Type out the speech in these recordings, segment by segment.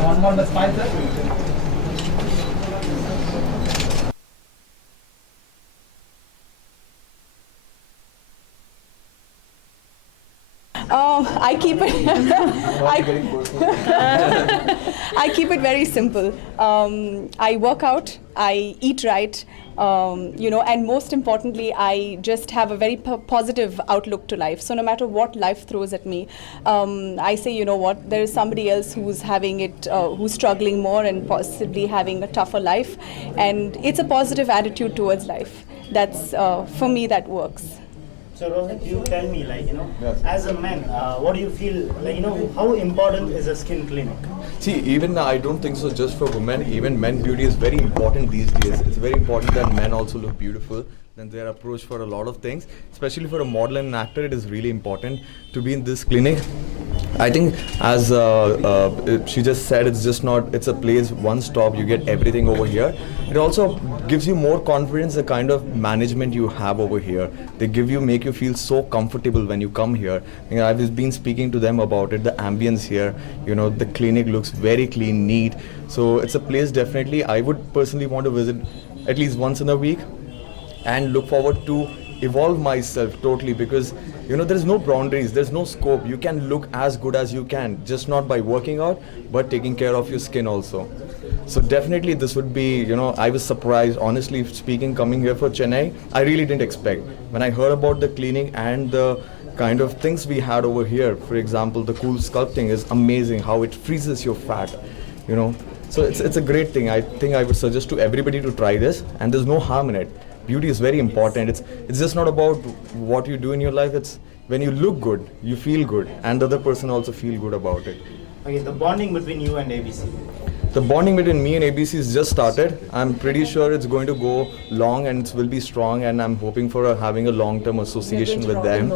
One more the spices. I keep it. I keep it very simple. I work out. I eat right. And most importantly, I just have a very positive outlook to life. So no matter what life throws at me, I say, you know what, there is somebody else who's having it, who's struggling more and possibly having a tougher life, and it's a positive attitude towards life. That's for me that works. So Rohit, you tell me, as a man, what do you feel, how important is a skin clinic? See, even I don't think so just for women, even men beauty is very important these days. It's very important that men also look beautiful. Then their approach for a lot of things, especially for a model and an actor, it is really important to be in this clinic. I think as she just said, it's a place, one stop, you get everything over here. It also gives you more confidence, the kind of management you have over here. They make you feel so comfortable when you come here. I've been speaking to them about it, the ambience here, the clinic looks very clean, neat. So it's a place definitely I would personally want to visit at least once in a week, and look forward to evolve myself totally, because there's no boundaries, there's no scope. You can look as good as you can, just not by working out but taking care of your skin also. So definitely this would be, I was surprised, honestly speaking, coming here for Chennai. I really didn't expect. When I heard about the clinic and the kind of things we had over here, for example, the cool sculpting is amazing, how it freezes your fat, so it's a great thing. I think I would suggest to everybody to try this, and there's no harm in it. Beauty is very important. It's just not about what you do in your life. It's when you look good, you feel good, and the other person also feel good about it. Okay, the bonding between you and ABC. The bonding between me and ABC has just started. I'm pretty sure it's going to go long and it will be strong, and I'm hoping for having a long-term association with them.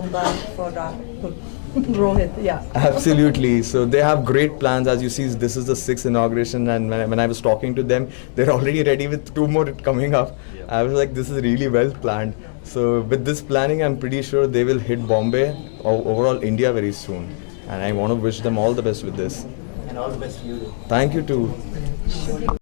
Rohit, yeah. Absolutely. So they have great plans. As you see, this is the 6th inauguration, and when I was talking to them, they're already ready with 2 more coming up. Yeah. I was like, this is really well planned. So with this planning, I'm pretty sure they will hit Bombay or overall India very soon. And I want to wish them all the best with this. And all the best to you. Thank you too.